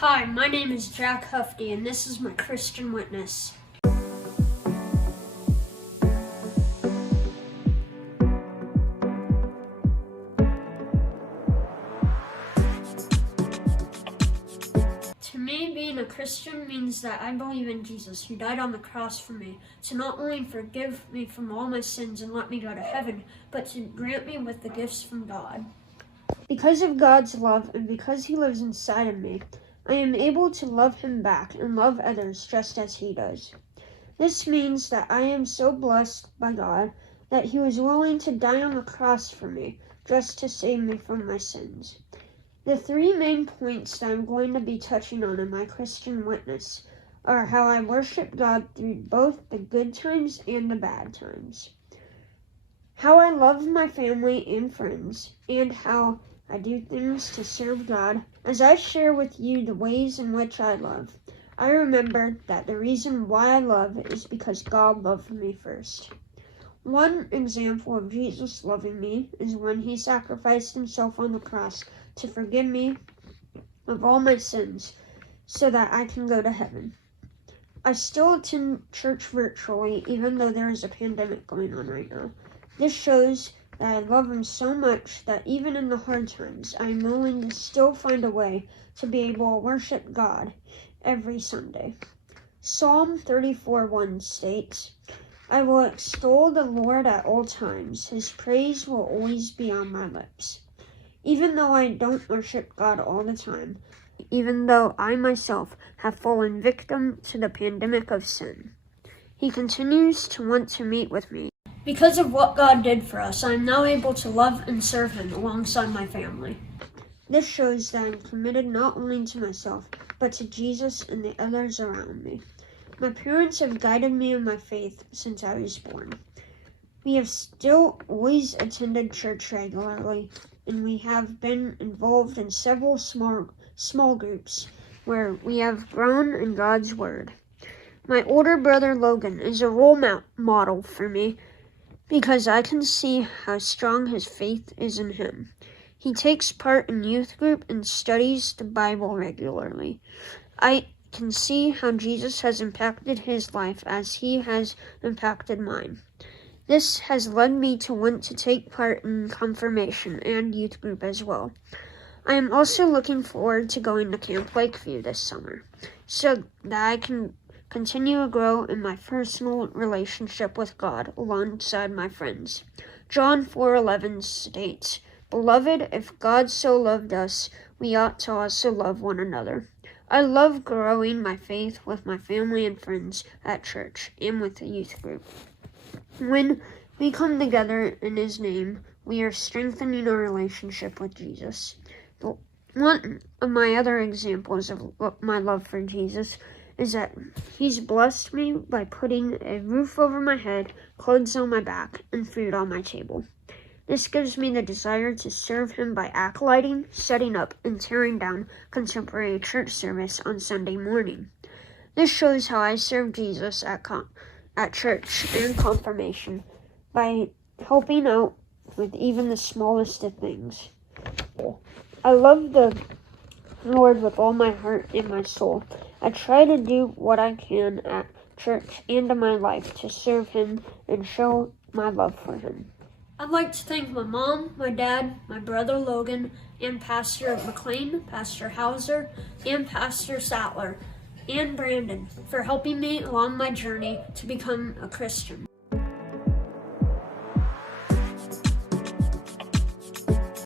Hi, my name is Jack Hufty, and this is my Christian witness. To me, being a Christian means that I believe in Jesus, who died on the cross for me, to not only forgive me from all my sins and let me go to heaven, but to grant me with the gifts from God. Because of God's love and because He lives inside of me, I am able to love Him back and love others just as He does. This means that I am so blessed by God that He was willing to die on the cross for me, just to save me from my sins. The three main points that I'm going to be touching on in my Christian witness are how I worship God through both the good times and the bad times, how I love my family and friends, and how I do things to serve God. As I share with you the ways in which I love, I remember that the reason why I love is because God loved me first. One example of Jesus loving me is when He sacrificed Himself on the cross to forgive me of all my sins so that I can go to heaven. I still attend church virtually even though there is a pandemic going on right now. This shows that I love Him so much that even in the hard times, I am willing to still find a way to be able to worship God every Sunday. Psalm 34:1 states, "I will extol the Lord at all times. His praise will always be on my lips." Even though I don't worship God all the time, even though I myself have fallen victim to the pandemic of sin, He continues to want to meet with me. Because of what God did for us, I am now able to love and serve Him alongside my family. This shows that I am committed not only to myself, but to Jesus and the others around me. My parents have guided me in my faith since I was born. We have still always attended church regularly, and we have been involved in several small groups where we have grown in God's Word. My older brother Logan is a role model for me because I can see how strong his faith is in Him. He takes part in youth group and studies the Bible regularly. I can see how Jesus has impacted his life as He has impacted mine. This has led me to want to take part in confirmation and youth group as well. I am also looking forward to going to Camp Lakeview this summer so that I can continue to grow in my personal relationship with God alongside my friends. John 4:11 states, "Beloved, if God so loved us, we ought to also love one another." I love growing my faith with my family and friends at church and with the youth group. When we come together in His name, we are strengthening our relationship with Jesus. One of my other examples of my love for Jesus is that He's blessed me by putting a roof over my head, clothes on my back, and food on my table. This gives me the desire to serve Him by acolyting, setting up, and tearing down contemporary church service on Sunday morning. This shows how I serve Jesus at church and confirmation by helping out with even the smallest of things. I love the Lord with all my heart and my soul. I try to do what I can at church and in my life to serve Him and show my love for Him. I'd like to thank my mom, my dad, my brother Logan, and Pastor McLean, Pastor Hauser, and Pastor Sattler, and Brandon for helping me along my journey to become a Christian.